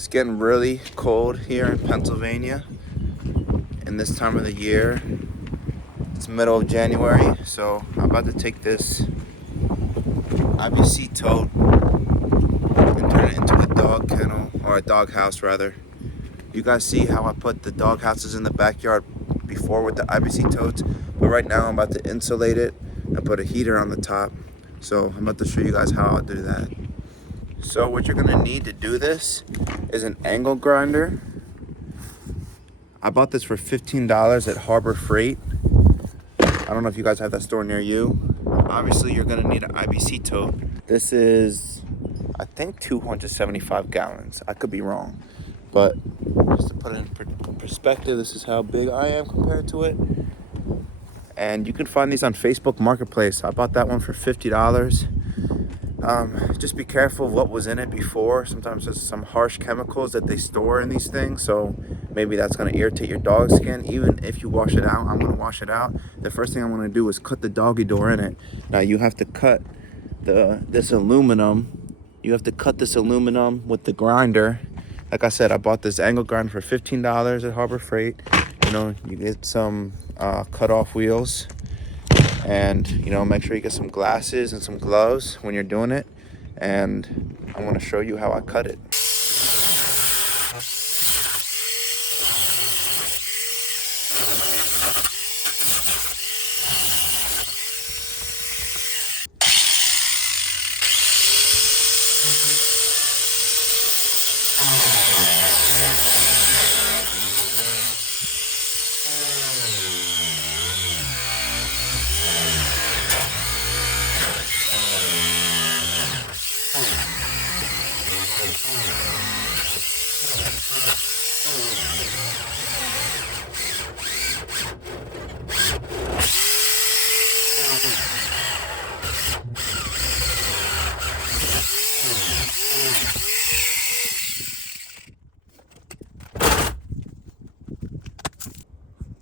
It's getting really cold here in Pennsylvania in this time of the year. It's middle of January, so I'm about to take this IBC tote and turn it into a dog kennel, or a dog house rather. You guys see how I put the dog houses in the backyard before with the IBC totes, but right now I'm about to insulate it and put a heater on the top. So I'm about to show you guys how I'll do that. So what you're gonna need to do this is an angle grinder. I bought this for $15 at Harbor Freight. I don't know if you guys have that store near you. Obviously you're gonna need an IBC tote. This is, I think, 275 gallons. I could be wrong, but just to put it in perspective, this is how big I am compared to it. And you can find these on Facebook Marketplace. I bought that one for $50. Just be careful of what was in it before. Sometimes there's some harsh chemicals that they store in these things, so maybe that's going to irritate your dog's skin. Even if you wash it out, I'm going to wash it out. The first thing I'm going to do is cut the doggy door in it. Now you have to cut this aluminum. You have to cut this aluminum with the grinder. Like I said, I bought this angle grinder for $15 at Harbor Freight. You know, you get some cut off wheels. And, you know, make sure you get some glasses and some gloves when you're doing it. And I want to show you how I cut it.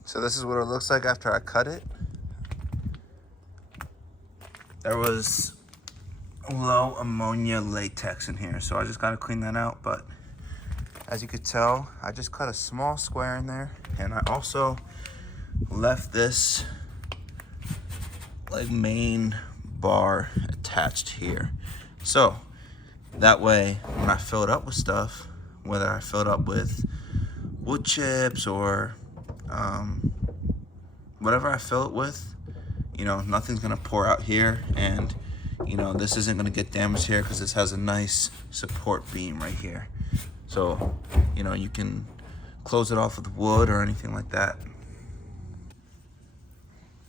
So this is what it looks like after I cut it. There was low ammonia latex in here, so I just gotta clean that out. But as you could tell, I just cut a small square in there, and I also left this like main bar attached here. So that way, when I fill it up with stuff, whether I fill it up with wood chips or whatever I fill it with, you know, nothing's gonna pour out here, and you know, this isn't gonna get damaged here because this has a nice support beam right here. So, you know, you can close it off with wood or anything like that.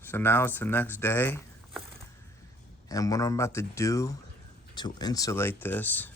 So now it's the next day, and what I'm about to do to insulate this .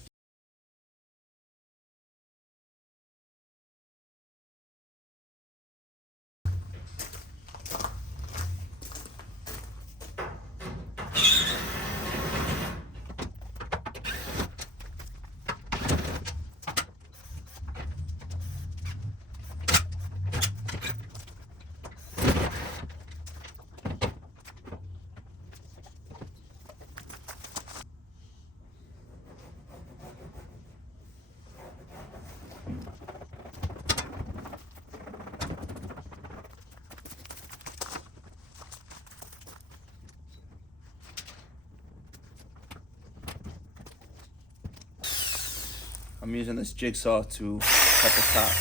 I'm using this jigsaw to cut the top.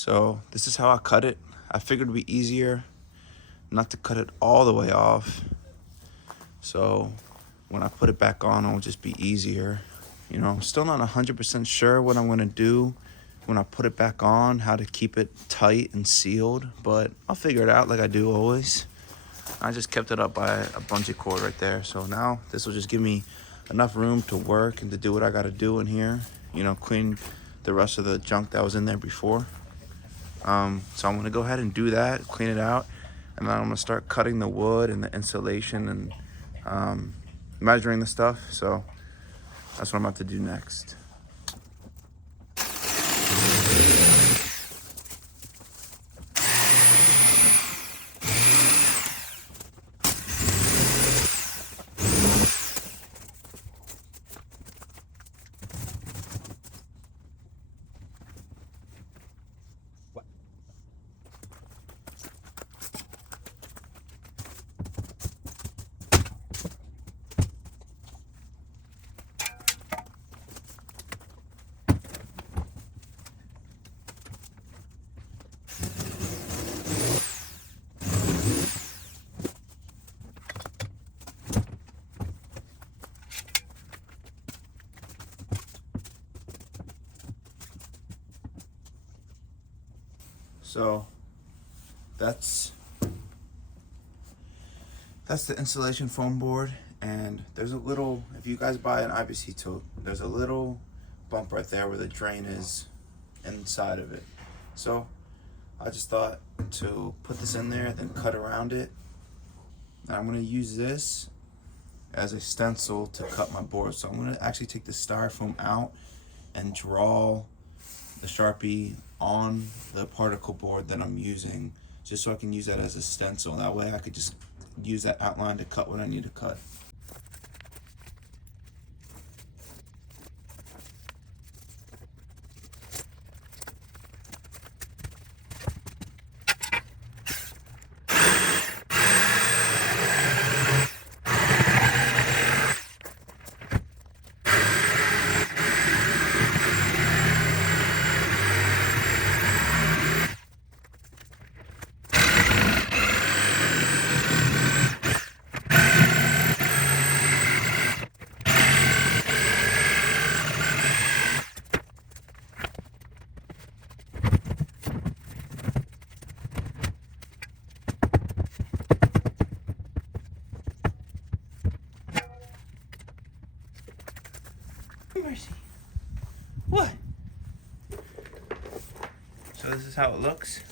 So this is how I cut it. I figured it'd be easier not to cut it all the way off. So when I put it back on, it'll just be easier. You know, still not 100% sure what I'm gonna do when I put it back on, how to keep it tight and sealed, but I'll figure it out like I do always. I just kept it up by a bungee cord right there. So now this will just give me enough room to work and to do what I gotta do in here. You know, clean the rest of the junk that was in there before. So I'm gonna go ahead and do that, clean it out, and then I'm gonna start cutting the wood and the insulation and measuring the stuff. So that's what I'm about to do next. So that's the insulation foam board, and there's a little, if you guys buy an IBC tote, there's a little bump right there where the drain is inside of it. So I just thought to put this in there, then cut around it. And I'm gonna use this as a stencil to cut my board. So I'm gonna actually take the styrofoam out and draw the Sharpie on the particle board that I'm using, just so I can use that as a stencil. That way I could just use that outline to cut what I need to cut. Mercy. What? So this is how it looks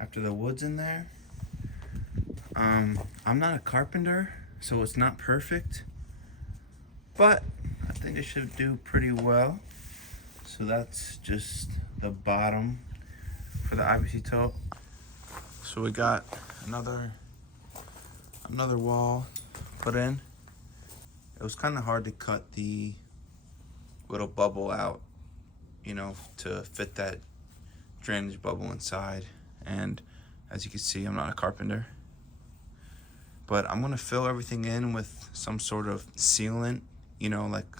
after the wood's in there. I'm not a carpenter, so it's not perfect, but I think it should do pretty well. So that's just the bottom for the IBC tote. So we got another wall put in. It was kind of hard to cut the little bubble out, you know, to fit that drainage bubble inside. And as you can see, I'm not a carpenter. But I'm gonna fill everything in with some sort of sealant, you know, like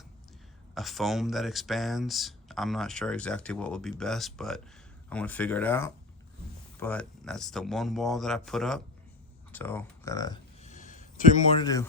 a foam that expands. I'm not sure exactly what would be best, but I'm gonna figure it out. But that's the one wall that I put up. So got 3 more to do.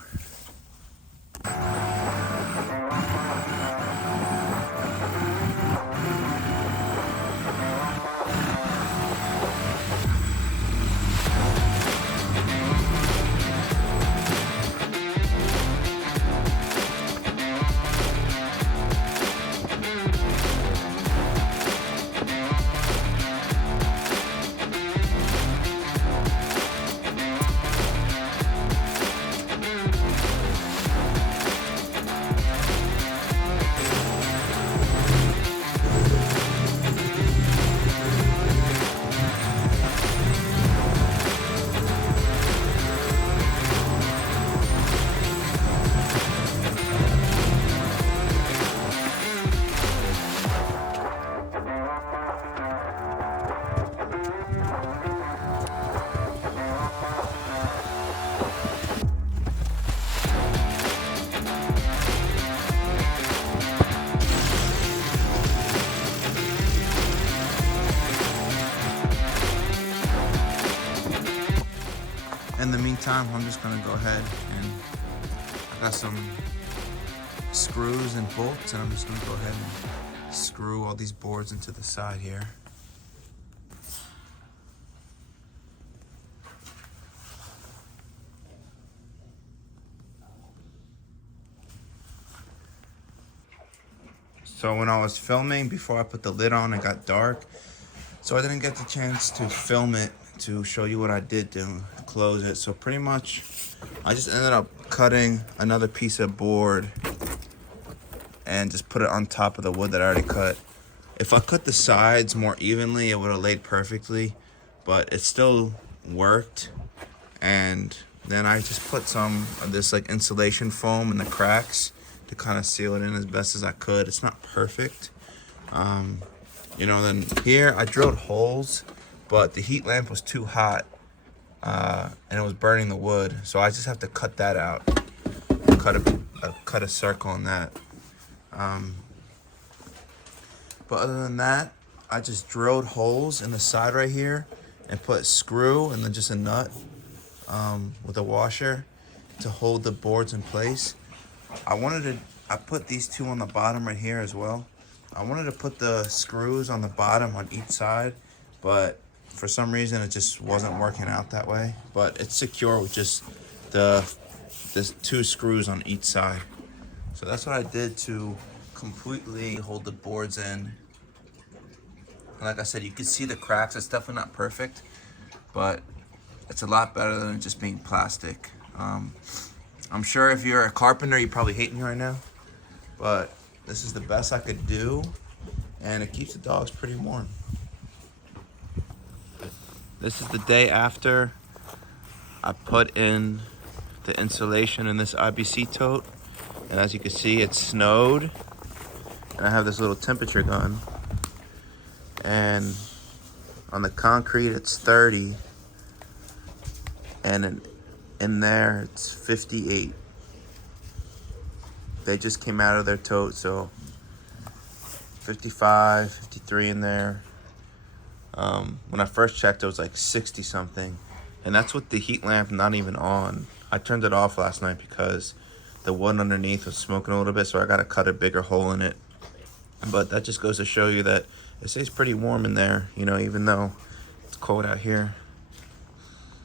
in the meantime, I'm just gonna go ahead and I got some screws and bolts, and I'm just gonna go ahead and screw all these boards into the side here. So when I was filming, before I put the lid on, it got dark. So I didn't get the chance to film it to show you what I did to close it. So pretty much, I just ended up cutting another piece of board and just put it on top of the wood that I already cut. If I cut the sides more evenly, it would have laid perfectly, but it still worked. And then I just put some of this like insulation foam in the cracks to kind of seal it in as best as I could. It's not perfect. You know, then here I drilled holes, but the heat lamp was too hot and it was burning the wood. So I just have to cut that out, cut a circle on that. But other than that, I just drilled holes in the side right here and put a screw and then just a nut with a washer to hold the boards in place. I put these two on the bottom right here as well. I wanted to put the screws on the bottom on each side, but for some reason it just wasn't working out that way. But it's secure with just there's two screws on each side. So that's what I did to completely hold the boards in. And like I said, you can see the cracks. It's definitely not perfect, but it's a lot better than just being plastic. I'm sure if you're a carpenter, you're probably hating me right now, but this is the best I could do, and it keeps the dogs pretty warm. This is the day after I put in the insulation in this IBC tote, and as you can see, it snowed, and I have this little temperature gun, and on the concrete it's 30, and in there it's 58. They just came out of their tote, so 55, 53 in there. When I first checked, it was like 60 something, and that's with the heat lamp not even on. I turned it off last night because the wood underneath was smoking a little bit, so I gotta cut a bigger hole in it. But that just goes to show you that it stays pretty warm in there, you know, even though it's cold out here.